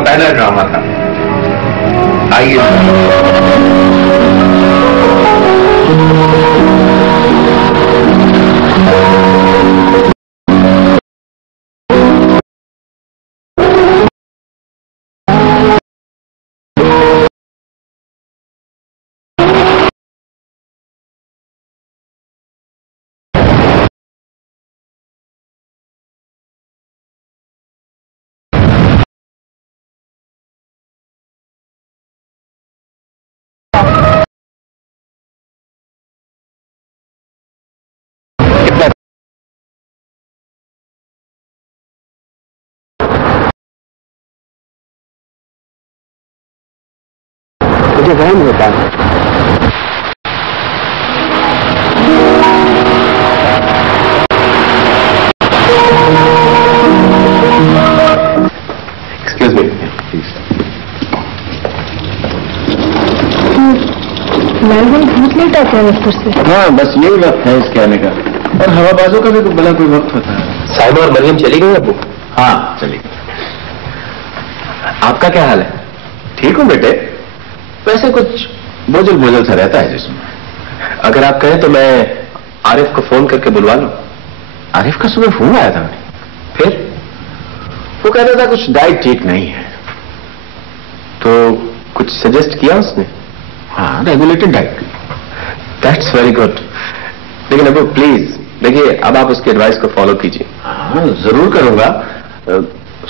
पहला ड्रामा था। आइए। मुझे वहम होता है। Excuse me please. लगभग बहुत लेट आता है दफ्तर से। हाँ, बस यही वक्त है इसके आने का। और हवाबाजों का भी तो भला कोई वक्त होता है। साहिबा और मरियम चली गई अब्बू? हाँ, चली गई। आपका क्या हाल है? ठीक हूँ बेटे, वैसे कुछ बोझल बोझल सा रहता है जिसमें। अगर आप कहें तो मैं आरिफ को फोन करके बुलवा लूं। आरिफ का सुबह फोन आया था मुझे। फिर वो कह रहा था कुछ डाइट ठीक नहीं है। तो कुछ सजेस्ट किया उसने? हाँ, regulated diet. That's very good. लेकिन अब्बू प्लीज देखिए, अब आप उसकी एडवाइस को फॉलो कीजिए। हाँ, जरूर करूंगा।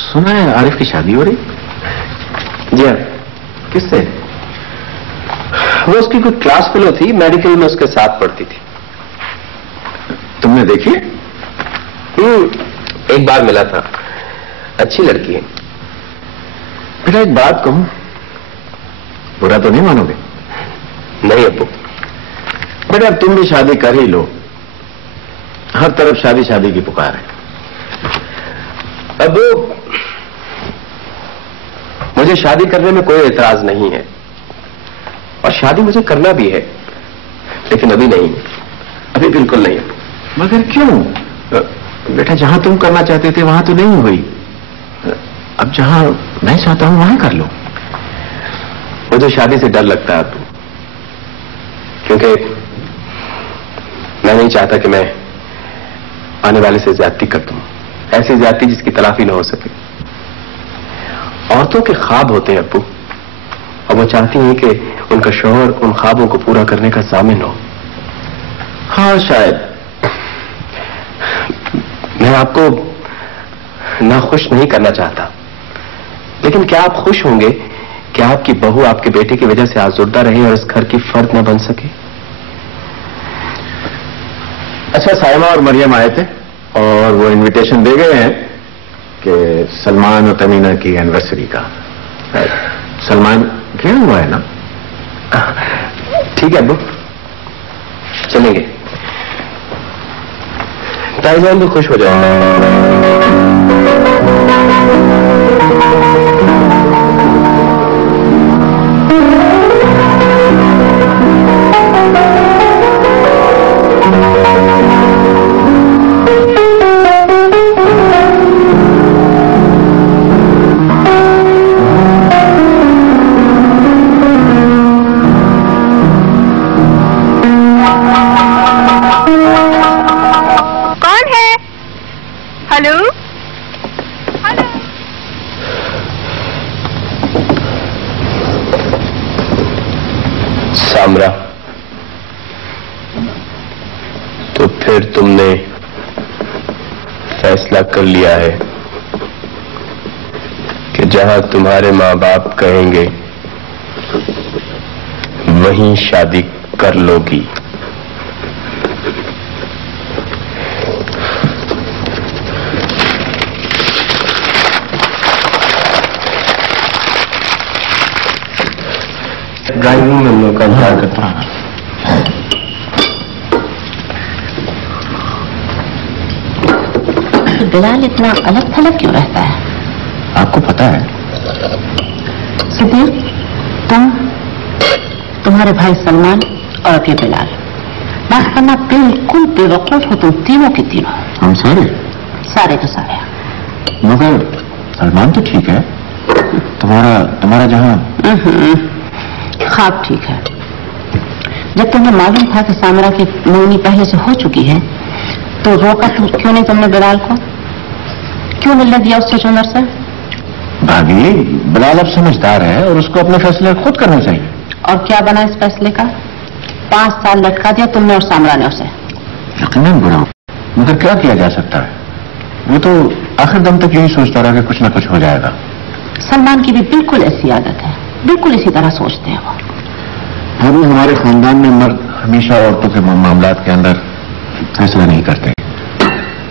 सुना है आरिफ की शादी हो रही? जी हाँ। किससे? वो उसकी कोई क्लास फेलो थी, मेडिकल में उसके साथ पढ़ती थी। तुमने देखी? एक बार मिला था। अच्छी लड़की है। बेटा एक बात कहूं, बुरा तो नहीं मानोगे? नहीं अब्बू। बेटा अब तुम भी शादी कर ही लो। हर तरफ शादी शादी की पुकार है। अब्बू मुझे शादी करने में कोई एतराज नहीं है और शादी मुझे करना भी है, लेकिन अभी नहीं, अभी बिल्कुल नहीं। मगर क्यों? बेटा जहां तुम करना चाहते थे वहां तो नहीं हुई। अब जहां मैं चाहता हूं वहां कर लो। मुझे शादी से डर लगता है अब्बू, क्योंकि मैं नहीं चाहता कि मैं आने वाले से ज्यादती कर दूं, ऐसी ज्यादती जिसकी तलाफी न हो सके। औरतों के ख्वाब होते हैं अब्बू, और वो चाहती हैं कि उनका शौहर उन ख्वाबों को पूरा करने का जामिन हो। हाँ शायद। मैं आपको नाखुश नहीं करना चाहता, लेकिन क्या आप खुश होंगे कि आपकी बहू आपके बेटे की वजह से आज़ुर्दा रहे और इस घर की फर्द न बन सके? अच्छा, साहिबा और मरियम आए थे और वो इनविटेशन दे गए हैं कि सलमान और तमीना की एनिवर्सरी का। सलमान गया हुआ है ना? ठीक है अब्बू, चलेंगे। ताईजान भी खुश हो जाएगा। सामरा, तो फिर तुमने फैसला कर लिया है कि जहां तुम्हारे माँ बाप कहेंगे वहीं शादी कर लोगी। ड्राइंग रूम में हम लोग का इंतजार करता हूं। बिलाल इतना अलग थलग क्यों रहता है? आपको पता है सिद्दीक, तुम्हारे भाई सलमान और अब ये बिलाल, बात करना बिल्कुल बेवकूफ हो तुम तीनों के तीनों। हम सारे सारे तो सारे। मगर सलमान तो ठीक है, तुम्हारा जहां ख्वाब ठीक है। जब तुम्हें मालूम था कि सामरा की मंगनी पहले से हो चुकी है तो रोका क्यों नहीं तुमने बिलाल को? क्यों मिलने दिया उससे चुनर से? भाभी, बिलाल अब समझदार है और उसको अपने फैसले खुद करने चाहिए। और क्या बना इस फैसले का? 5 साल लटका दिया तुमने और सामरा ने उसे। यकीनन बुरा, मगर क्या किया जा सकता है? वो तो आखिर दम तक यही सोचता रहा कि कुछ ना कुछ हो जाएगा। सलमान की भी बिल्कुल ऐसी आदत है, बिल्कुल इसी तरह सोचते हैं वो। भाभी, हमारे खानदान में मर्द हमेशा औरतों के मामलात के अंदर फैसला नहीं करते।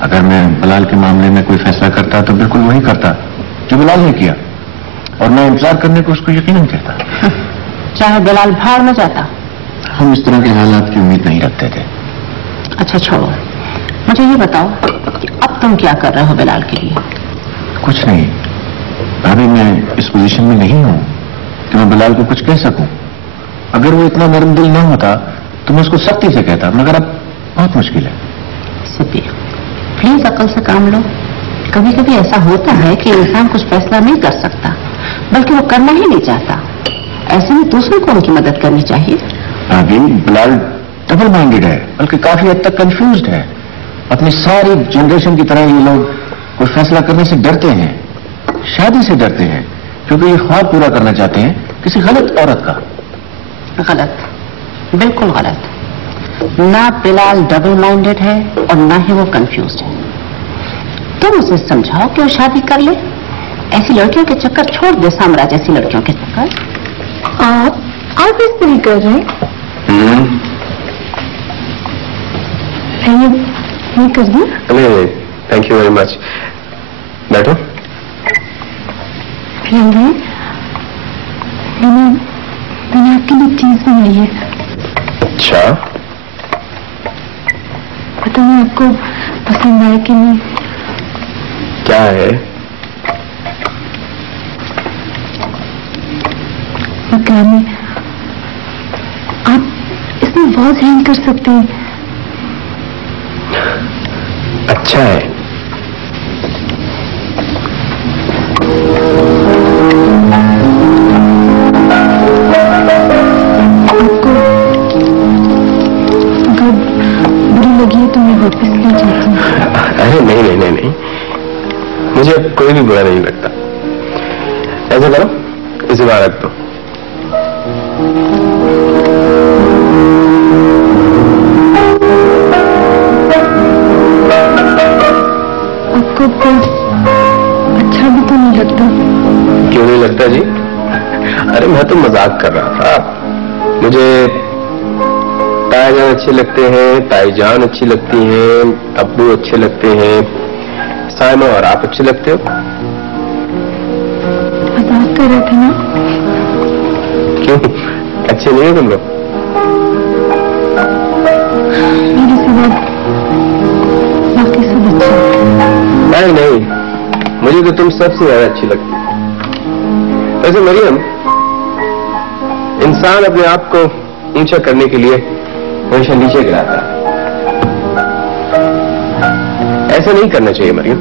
अगर मैं बिलाल के मामले में कोई फैसला करता तो बिल्कुल वही करता जो बिलाल ने किया, और मैं इंतजार करने को उसको यकीनन कहता। चाहे बिलाल भाड़ में जाता। हम इस तरह के हालात की उम्मीद नहीं रखते थे। अच्छा छोड़ो, मुझे ये बताओ कि अब तुम क्या कर रहे हो बिलाल के लिए? कुछ नहीं भाभी, मैं इस पोजीशन में नहीं हूं कि मैं बिलाल को कुछ कह सकूं। अगर वो इतना नरम दिल न होता तो मैं उसको सख्ती से कहता, मगर अब बहुत मुश्किल है। सिद्धि, प्लीज अकल से काम लो। कभी कभी ऐसा होता है कि इंसान कुछ फैसला नहीं कर सकता, बल्कि वो करना ही नहीं चाहता। ऐसे में दूसरों को उनकी मदद करनी चाहिए। भाभी, बिलाल डबल माइंडेड है, बल्कि काफी हद तक कंफ्यूज्ड है। अपनी सारी जनरेशन की तरह ये लोग कोई फैसला करने से डरते हैं, शादी से डरते हैं, क्योंकि ये ख्वाब पूरा करना चाहते हैं किसी गलत औरत का। गलत, बिल्कुल गलत। ना बिलाल डबल माइंडेड है और ना ही वो कंफ्यूज्ड है। तुम उसे समझाओ कि वो शादी कर ले। ऐसी लड़कियों के चक्कर छोड़ दे, सामरा जैसी लड़कियों के चक्कर। आप इस तरह कर रहे हैं? ये कर दिया? नहीं, थैंक यू वेरी मच। बैठो। मैंने आपके लिए चीज बनाई है। अच्छा, पता नहीं आपको पसंद आए कि नहीं। क्या है? में आप इसमें वॉज हैंग कर सकते हैं। अच्छा है। आपको अगर बुरी लगी है तो मैं वापस ले जाती हूँ। अरे नहीं नहीं नहीं नहीं, मुझे कोई भी बुरा नहीं लगता। ऐसा करो, इसे बाहर रख दो। आपको तो अच्छा भी तो नहीं लगता? क्यों नहीं लगता जी? अरे मैं तो मजाक कर रहा था। मुझे ताईजान अच्छे लगते हैं, ताईजान अच्छी लगती हैं, अब्बू अच्छे लगते हैं, साइमा और आप अच्छे लगते हो। मजाक कर रहे थे ना? क्यों, अच्छे नहीं हो तुम लोग? मेरे सिवा बाकी सब अच्छे। नहीं नहीं, मुझे तो तुम सबसे ज्यादा अच्छी लगती है। वैसे मरियम, इंसान अपने आप को ऊंचा करने के लिए हमेशा नीचे गिराता है। ऐसा नहीं करना चाहिए Maryam.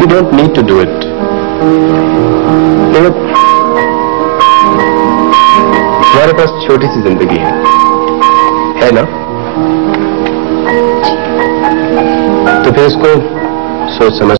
You don't need to do it. देखो, तुम्हारे पास छोटी सी जिंदगी है ना? तो फिर इसको सोच समझ